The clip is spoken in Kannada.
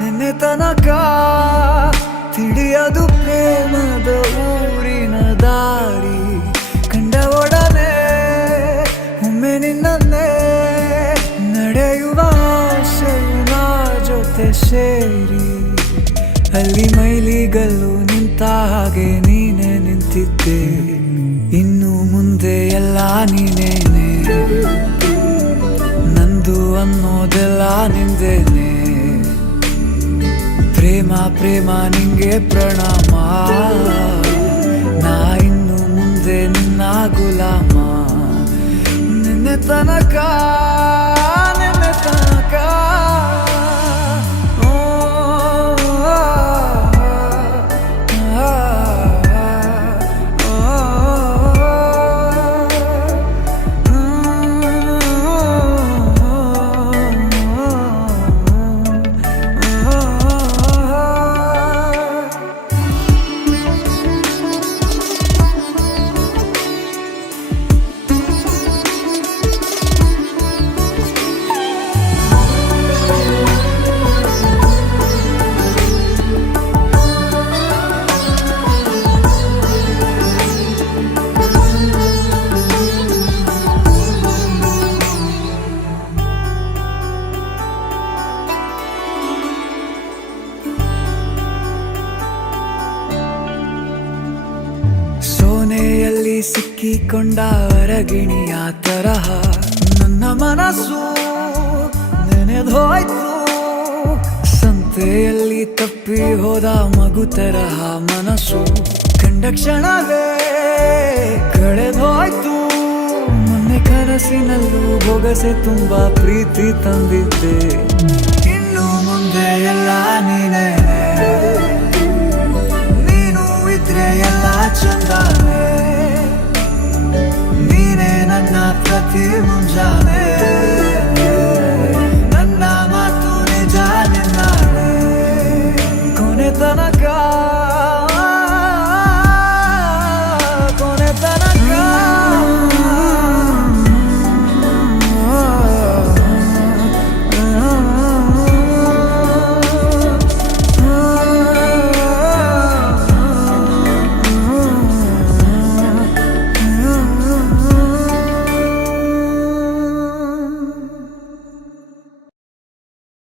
ನಿನ್ನೆ ತನಕ ತಿಳಿಯದು ಪ್ರೇಮದ ಊರಿನ ದಾರಿ. ಕಂಡ ಒಡನೆ ಒಮ್ಮೆ ನಿನ್ನೇ ನಡೆಯುವ ಆಸೆಯ ಜೊತೆ ಸೇರಿ, ಅಲ್ಲಿ ಮೈಲಿಗಲ್ಲು ನಿಂತ ಹಾಗೆ ನೀನೆ ನಿಂತಿದ್ದೆ. ಇನ್ನು ಮುಂದೆ ಎಲ್ಲ ನೀನೇನೆ, ನಂದು ಅನ್ನೋದೆಲ್ಲ ನಿಂದೇನೆ. ಪ್ರೇಮ ಪ್ರೇಮ ನಿಂಗೆ ಪ್ರಣಾಮ, ನಾ ಇನ್ನು ಮುಂದೆ ನಿನ್ನ ಗುಲಾಮ. ನಿನ್ನೆ ತನಕ ನಿನ್ನೆ ತನಕ ಸೋನೆಯಲ್ಲಿ ಸಿಕ್ಕಿಕೊಂಡ ಅರಗಿಣಿಯ ತರಹ ನನ್ನ ಮನಸ್ಸು ನೆನೆದೋಯ್ತು. ಸಂತೆಯಲ್ಲಿ ತಪ್ಪಿ ಹೋದ ಮಗು ತರಹ ಮನಸ್ಸು ಕಂಡ ಕ್ಷಣವೇ ಕಳೆದೋಯ್ತು. ಮೊನ್ನೆ ಕನಸಿನಲ್ಲೂ ಬೊಗಸೆ ತುಂಬಾ ಪ್ರೀತಿ ತಂದಿದ್ದೆ. ಇನ್ನು ಮುಂದೆ ಎಲ್ಲ ನೀನೇ, ನೀನು ಇದ್ರೆ ಎಲ್ಲ ಚಂದಾನೆ. ನೀನೇ ನನ್ನ ಪ್ರತಿ ಮುಂಜಾನೆ.